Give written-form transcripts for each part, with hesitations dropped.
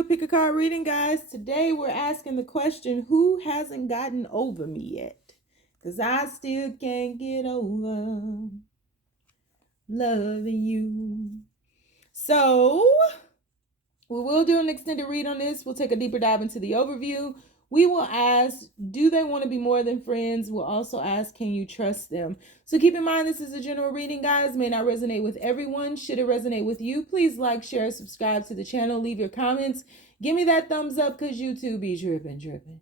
a pick a card reading, guys. Today we're asking the question, who hasn't gotten over me yet? Because I still can't get over loving you. So we will do an extended read on this. We'll take a deeper dive into the overview. We will ask, do they want to be more than friends? We'll also ask, can you trust them? So keep in mind, this is a general reading, guys. May not resonate with everyone. Should it resonate with you, please like, share, subscribe to the channel. Leave your comments. Give me that thumbs up because YouTube be dripping.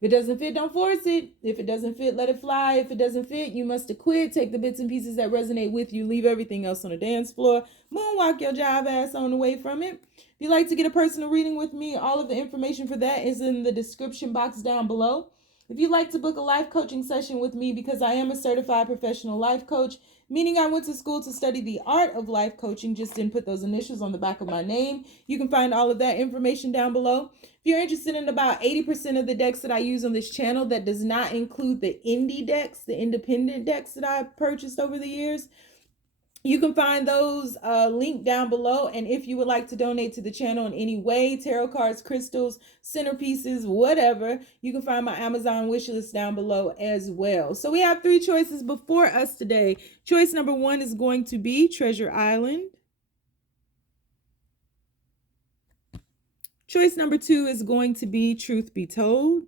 If it doesn't fit, don't force it. If it doesn't fit, let it fly. If it doesn't fit, you must acquit. Take the bits and pieces that resonate with you. Leave everything else on the dance floor. Moonwalk your jive ass on the way from it. If you'd like to get a personal reading with me, all of the information for that is in the description box down below. If you'd like to book a life coaching session with me, because I am a certified professional life coach, meaning I went to school to study the art of life coaching, just didn't put those initials on the back of my name. You can find all of that information down below. If you're interested in about 80% of the decks that I use on this channel, that does not include the indie decks, the independent decks that I've purchased over the years, you can find those linked down below. And if you would like to donate to the channel in any way, tarot cards, crystals, centerpieces, whatever, you can find my Amazon wish list down below as well. So we have 3 choices before us today. Choice number 1 is going to be Treasure Island. Choice number 2 is going to be Truth Be Told.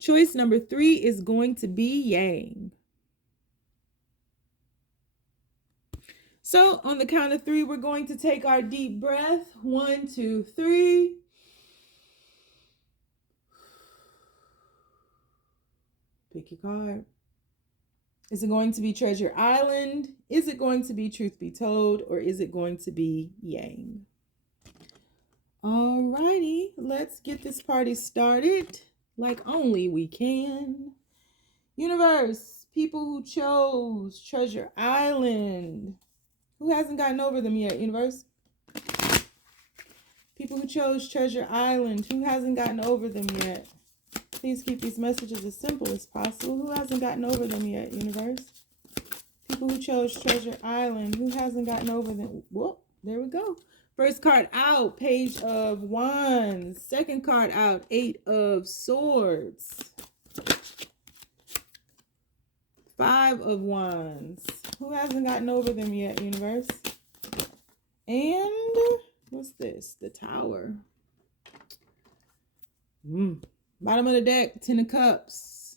Choice number 3 is going to be Yang. So on the count of 3, we're going to take our deep breath. 1, 2, 3. Pick your card. Is it going to be Treasure Island? Is it going to be Truth Be Told? Or is it going to be Yang? Alrighty, let's get this party started like only we can. Universe, people who chose Treasure Island. Who hasn't gotten over them yet, universe? People who chose Treasure Island. Who hasn't gotten over them yet? Please keep these messages as simple as possible. Who hasn't gotten over them yet, universe? People who chose Treasure Island. Who hasn't gotten over them? Whoop, there we go. First card out, Page of Wands. Second card out, 8 of Swords. 5 of Wands. Who hasn't gotten over them yet, universe? And what's this? The Tower. Bottom of the deck, 10 of Cups.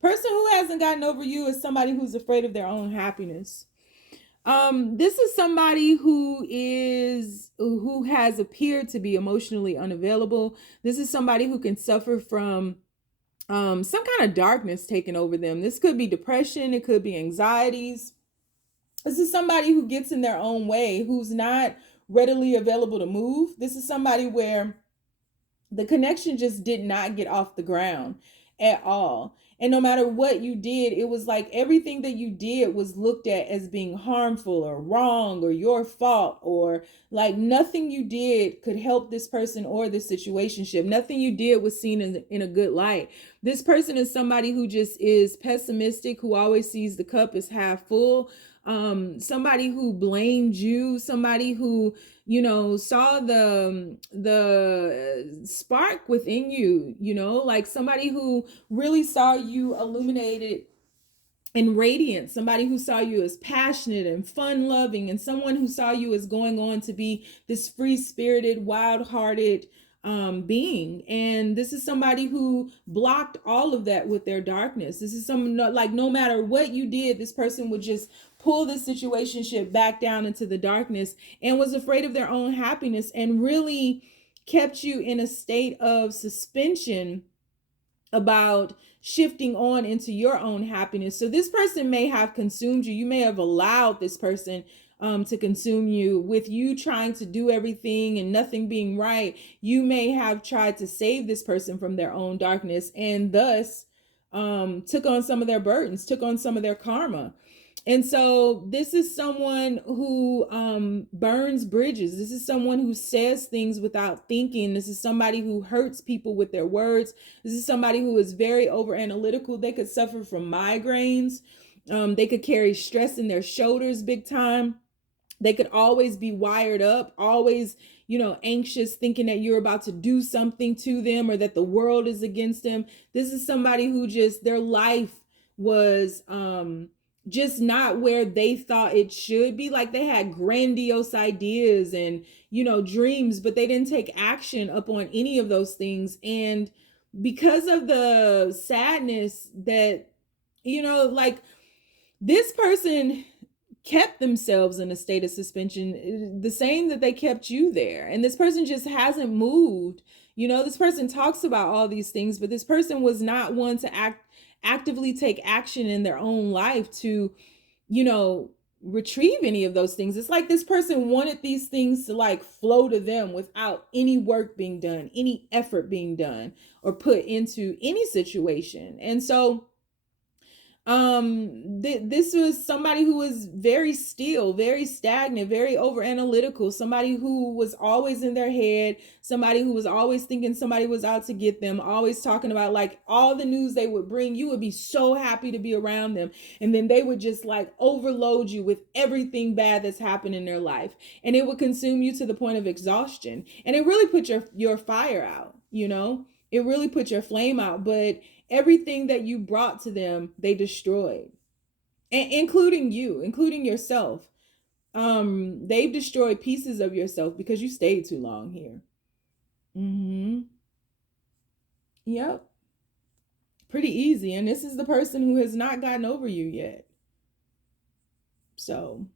Person who hasn't gotten over you is somebody who's afraid of their own happiness. This is somebody who has appeared to be emotionally unavailable. This is somebody who can suffer from some kind of darkness taking over them. This could be depression. It could be anxieties. This is somebody who gets in their own way, who's not readily available to move. This is somebody where the connection just did not get off the ground at all. And no matter what you did, it was like everything that you did was looked at as being harmful or wrong or your fault, or like nothing you did could help this person or this situationship. Nothing you did was seen in a good light. This person is somebody who just is pessimistic, who always sees the cup as half full. Somebody who blamed you, somebody who, you know, saw the spark within you, you know, like somebody who really saw you illuminated and radiant, somebody who saw you as passionate and fun loving, and someone who saw you as going on to be this free-spirited, wild-hearted being. And this is somebody who blocked all of that with their darkness. This is someone like no matter what you did, this person would just pull this situationship back down into the darkness and was afraid of their own happiness and really kept you in a state of suspension about shifting on into your own happiness. So this person may have consumed you. You may have allowed this person to consume you, with you trying to do everything and nothing being right. You may have tried to save this person from their own darkness, and thus took on some of their burdens, took on some of their karma. And so this is someone who burns bridges. This is someone who says things without thinking. This is somebody who hurts people with their words. This is somebody who is very over analytical. They could suffer from migraines. They could carry stress in their shoulders big time. They could always be wired up, always, anxious, thinking that you're about to do something to them or that the world is against them. This is somebody who just, their life was just not where they thought it should be. Like they had grandiose ideas and, dreams, but they didn't take action up on any of those things. And because of the sadness that, like this person kept themselves in a state of suspension, the same that they kept you there. And this person just hasn't moved. This person talks about all these things, but this person was not one to actively take action in their own life to, retrieve any of those things. It's like this person wanted these things to like flow to them without any work being done, any effort being done or put into any situation. And so this was somebody who was very still, very stagnant, very over analytical, somebody who was always in their head, somebody who was always thinking somebody was out to get them, always talking about like all the news they would bring. You would be so happy to be around them, and then they would just like overload you with everything bad that's happened in their life, and it would consume you to the point of exhaustion. And it really put your fire out, it really put your flame out. But everything that you brought to them, they destroyed, and including you, including yourself. They've destroyed pieces of yourself because you stayed too long here. Yep. Pretty easy. And this is the person who has not gotten over you yet. So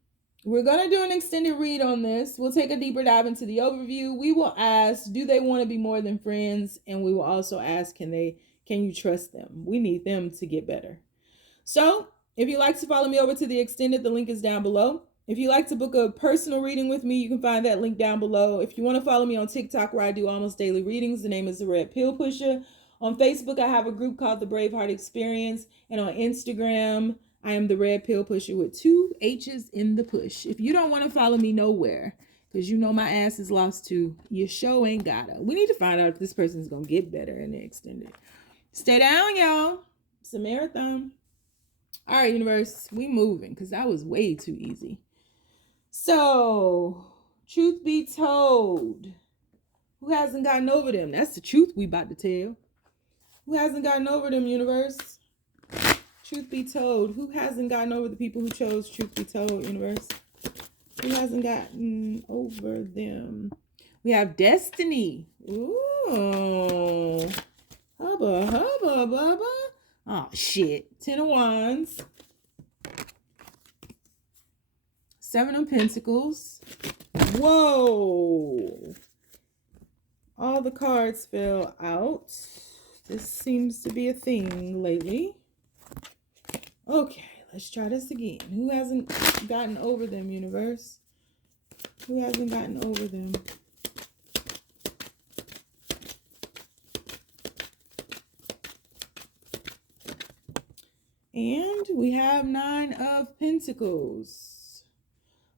we're going to do an extended read on this. We'll take a deeper dive into the overview. We will ask, do they want to be more than friends? And we will also ask, can you trust them? We need them to get better. So if you'd like to follow me over to the extended, the link is down below. If you'd like to book a personal reading with me, you can find that link down below. If you want to follow me on TikTok, where I do almost daily readings, the name is The Red Pill Pusher. On Facebook, I have a group called the Braveheart Experience. And on Instagram, I am the Red Pill Pusher with 2 H's in the push. If you don't want to follow me nowhere, because my ass is lost too, your show ain't gotta. We need to find out if this person's going to get better in the extended. Stay down, y'all. It's a marathon. All right, universe, we moving because that was way too easy. So, truth be told, who hasn't gotten over them? That's the truth we about to tell. Who hasn't gotten over them, universe? Truth be told, who hasn't gotten over the people who chose truth be told, universe? Who hasn't gotten over them? We have destiny. Ooh. Hubba, hubba, bubba. Oh, shit. 10 of Wands. 7 of Pentacles. Whoa. All the cards fell out. This seems to be a thing lately. Okay, let's try this again. Who hasn't gotten over them, universe? Who hasn't gotten over them? And we have 9 of Pentacles.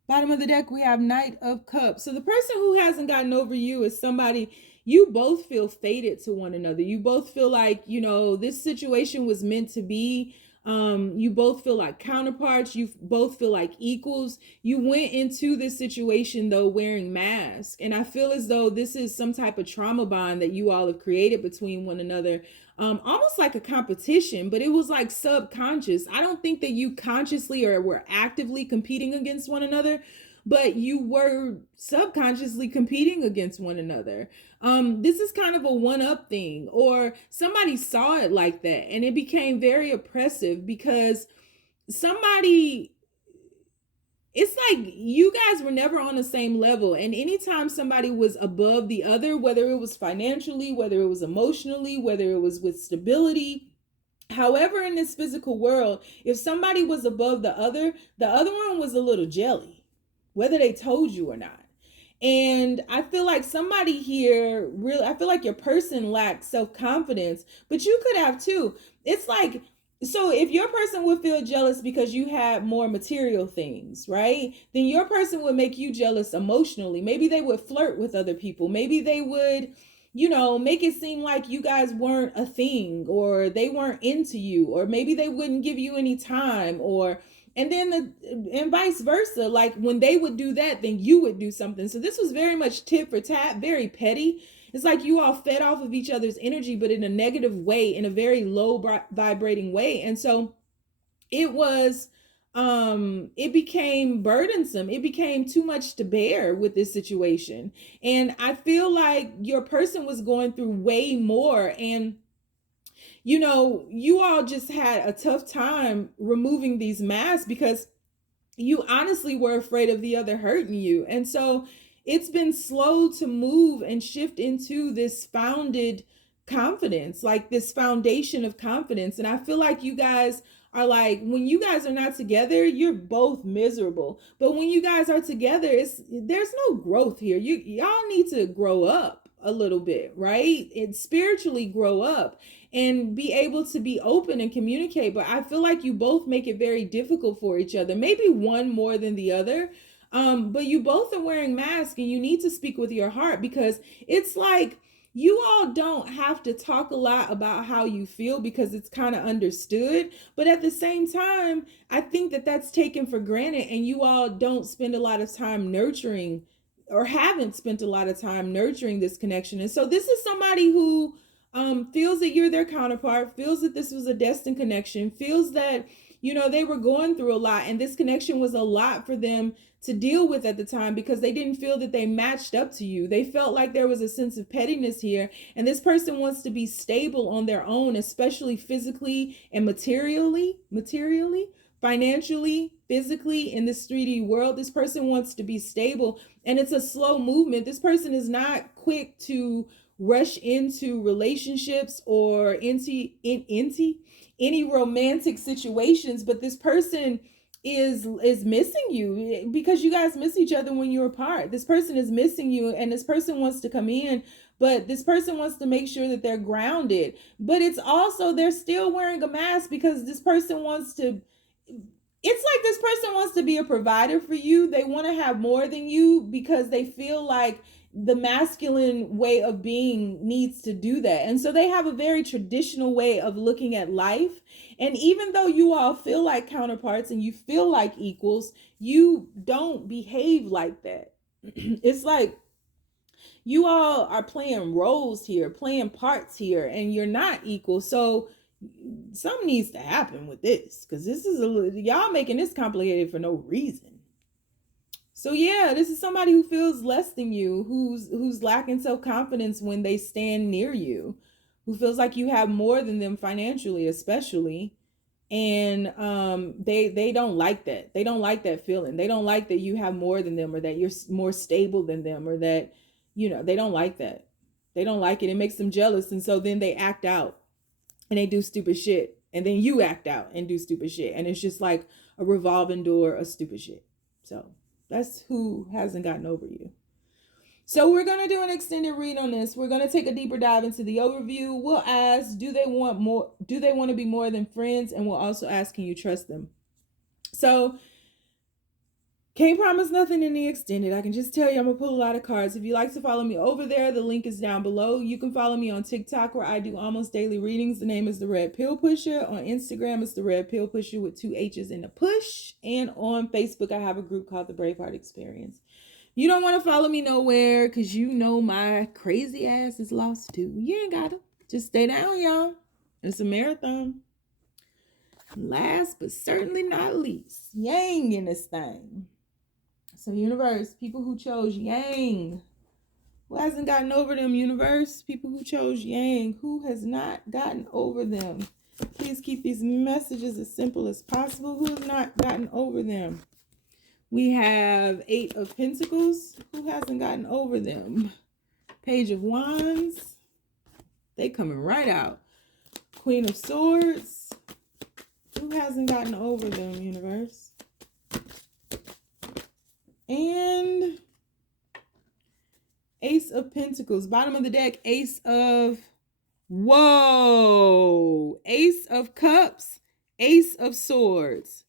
Bottom of the deck, we have Knight of Cups. So the person who hasn't gotten over you is somebody, you both feel fated to one another. You both feel like, this situation was meant to be. You both feel like counterparts. You both feel like equals. You went into this situation, though, wearing masks. And I feel as though this is some type of trauma bond that you all have created between one another. Almost like a competition, but it was like subconscious. I don't think that you consciously or were actively competing against one another, but you were subconsciously competing against one another. This is kind of a one-up thing, or somebody saw it like that, and it became very oppressive because it's like you guys were never on the same level. And anytime somebody was above the other, whether it was financially, whether it was emotionally, whether it was with stability, however, in this physical world, if somebody was above the other one was a little jelly, whether they told you or not. And I feel like somebody here I feel like your person lacks self-confidence, but you could have too. It's like, so if your person would feel jealous because you had more material things, right? Then your person would make you jealous emotionally. Maybe they would flirt with other people. Maybe they would, make it seem like you guys weren't a thing, or they weren't into you, or maybe they wouldn't give you any time, And then and vice versa. Like when they would do that, then you would do something. So this was very much tit for tat, very petty. It's like you all fed off of each other's energy, but in a negative way, in a very low vibrating way. And so it was, it became burdensome. It became too much to bear with this situation. And I feel like your person was going through way more. And you all just had a tough time removing these masks because you honestly were afraid of the other hurting you. And so it's been slow to move and shift into this founded confidence, like this foundation of confidence. And I feel like you guys are like, when you guys are not together, you're both miserable. But when you guys are together, there's no growth here. Y'all need to grow up a little bit, right? And spiritually grow up and be able to be open and communicate. But I feel like you both make it very difficult for each other, maybe one more than the other. But you both are wearing masks and you need to speak with your heart, because it's like you all don't have to talk a lot about how you feel because it's kind of understood. But at the same time, I think that that's taken for granted, and you all don't spend a lot of time nurturing, or haven't spent a lot of time nurturing this connection. And so this is somebody who feels that you're their counterpart, feels that this was a destined connection, feels that, they were going through a lot, and this connection was a lot for them to deal with at the time because they didn't feel that they matched up to you. They felt like there was a sense of pettiness here, and this person wants to be stable on their own, especially physically and materially, financially, physically, in this 3D world. This person wants to be stable, and it's a slow movement. This person is not quick to rush into relationships or into any romantic situations, but this person is missing you because you guys miss each other when you're apart. This person is missing you, and this person wants to come in, but this person wants to make sure that they're grounded. But it's also, they're still wearing a mask because this person wants to, it's like this person wants to be a provider for you. They want to have more than you because they feel like the masculine way of being needs to do that. And so they have a very traditional way of looking at life. And even though you all feel like counterparts and you feel like equals, you don't behave like that. It's like you all are playing roles here, playing parts here, and you're not equal. So something needs to happen with this, because this is y'all making this complicated for no reason. So yeah, this is somebody who feels less than you, who's lacking self-confidence when they stand near you, who feels like you have more than them financially, especially. And they don't like that. They don't like that feeling. They don't like that you have more than them, or that you're more stable than them, or that, they don't like that. They don't like it. It makes them jealous. And so then they act out and they do stupid shit. And then you act out and do stupid shit. And it's just like a revolving door of stupid shit. So that's who hasn't gotten over you. So we're going to do an extended read on this. We're going to take a deeper dive into the overview. We'll ask, do they want more? Do they want to be more than friends? And we'll also ask, can you trust them? So can't promise nothing in the extended. I can just tell you I'm going to pull a lot of cards. If you like to follow me over there, the link is down below. You can follow me on TikTok, where I do almost daily readings. The name is The Red Pill Pusher. On Instagram, it's The Red Pill Pusher with 2 H's in the push. And on Facebook, I have a group called the Braveheart Experience. You don't want to follow me nowhere because my crazy ass is lost too. You ain't got to. Just stay down, y'all. It's a marathon. Last but certainly not least, Yang in this thing. So universe, people who chose Yang. Who hasn't gotten over them, universe? People who chose Yang. Who has not gotten over them? Please keep these messages as simple as possible. Who has not gotten over them? We have 8 of Pentacles. Who hasn't gotten over them? Page of Wands. They coming right out. Queen of Swords. Who hasn't gotten over them, universe? And Ace of Pentacles. Bottom of the deck, Ace of... Whoa! Ace of Cups. Ace of Swords.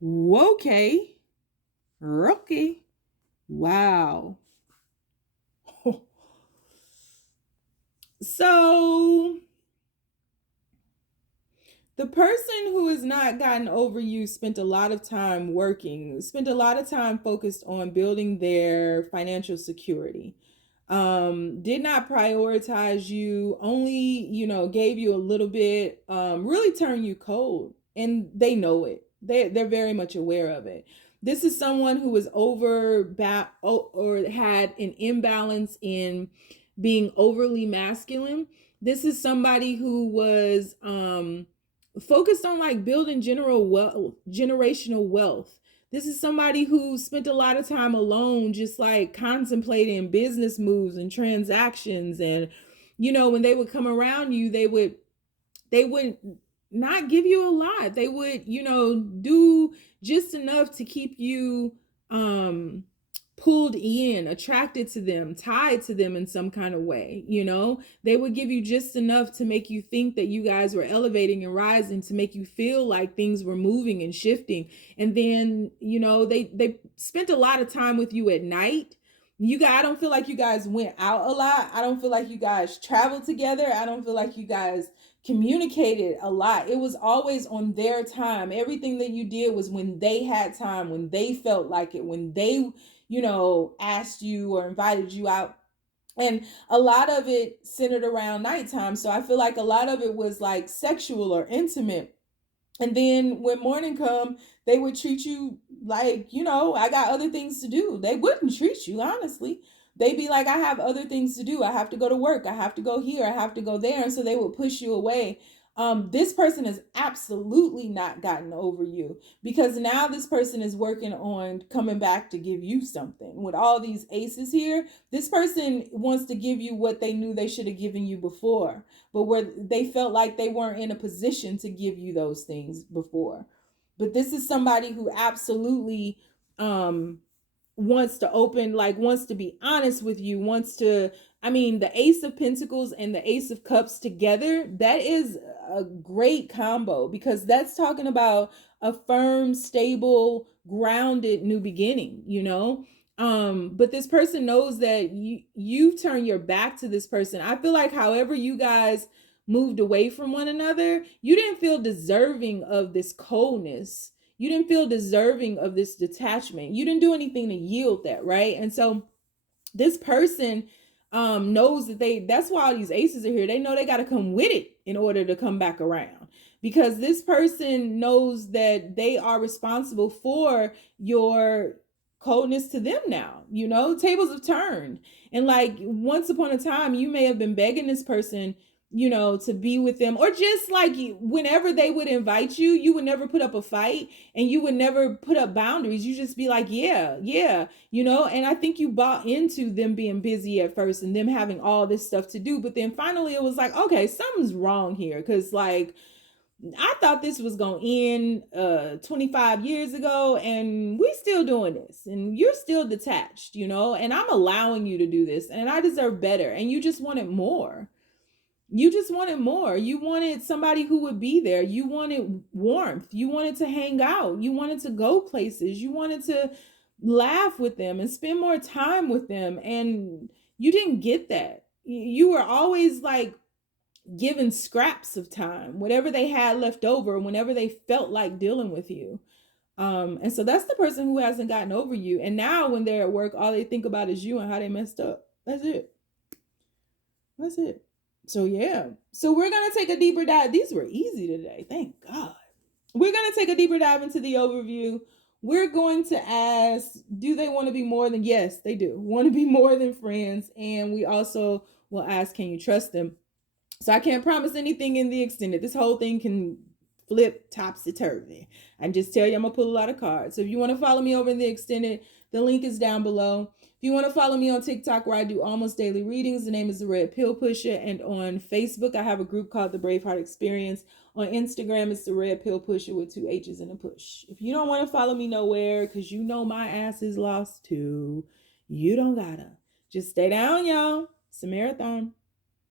Okay. Okay. Wow. So The person who has not gotten over you spent a lot of time working, spent a lot of time focused on building their financial security. Did not prioritize you, only, gave you a little bit, really turned you cold, and they know it. They're very much aware of it. This is someone who was or had an imbalance in being overly masculine. This is somebody who was focused on like building generational wealth. This is somebody who spent a lot of time alone, just like contemplating business moves and transactions. And, when they would come around you, they would not give you a lot. They would, do just enough to keep you pulled in, attracted to them, tied to them in some kind of way. They would give you just enough to make you think that you guys were elevating and rising, to make you feel like things were moving and shifting. And then, they spent a lot of time with you at night. I don't feel like you guys went out a lot. I don't feel like you guys traveled together. I don't feel like you guys communicated a lot. It was always on their time. Everything that you did was when they had time, when they felt like it, when they, asked you or invited you out. And a lot of it centered around nighttime. So I feel like a lot of it was like sexual or intimate. And then when morning come, they would treat you like, I got other things to do. They wouldn't treat you, honestly. They'd be like, I have other things to do. I have to go to work. I have to go here. I have to go there. And so they would push you away. This person has absolutely not gotten over you, because now this person is working on coming back to give you something. With all these aces here, this person wants to give you what they knew they should have given you before, but where they felt like they weren't in a position to give you those things before. But this is somebody who absolutely wants to be honest with you, the Ace of Pentacles and the Ace of Cups together, that is a great combo, because that's talking about a firm, stable, grounded new beginning, but this person knows that you've turned your back to this person. I feel like however you guys moved away from one another, you didn't feel deserving of this coldness. You didn't feel deserving of this detachment. You didn't do anything to yield that, right? And so this person knows that's why all these aces are here. They know they got to come with it in order to come back around, because this person knows that they are responsible for your coldness to them now. Tables have turned. And like once upon a time, you may have been begging this person, to be with them, or just like whenever they would invite you, you would never put up a fight and you would never put up boundaries. You just be like, yeah, and I think you bought into them being busy at first and them having all this stuff to do. But then finally it was like, okay, something's wrong here. Because like, I thought this was going to end 25 years ago, and we still doing this, and you're still detached, and I'm allowing you to do this, and I deserve better. And you just wanted more. You just wanted more. You wanted somebody who would be there. You wanted warmth. You wanted to hang out. You wanted to go places. You wanted to laugh with them and spend more time with them. And you didn't get that. You were always like given scraps of time, whatever they had left over, whenever they felt like dealing with you. And so that's the person who hasn't gotten over you. And now when they're at work, all they think about is you and how they messed up. That's it. So yeah, so we're going to take a deeper dive. These were easy today. Thank God. We're going to take a deeper dive into the overview. We're going to ask, do they want to be more than, yes, they do want to be more than friends. And we also will ask, can you trust them? So I can't promise anything in the extended. This whole thing can flip topsy-turvy. And just tell you, I'm going to pull a lot of cards. So if you want to follow me over in the extended, the link is down below. If you want to follow me on TikTok, where I do almost daily readings, the name is The Red Pill Pusher. And on Facebook, I have a group called the Braveheart Experience. On Instagram, it's The Red Pill Pusher with 2 H's and a push. If you don't want to follow me nowhere, because you know my ass is lost too, you don't gotta. Just stay down, y'all. It's a marathon.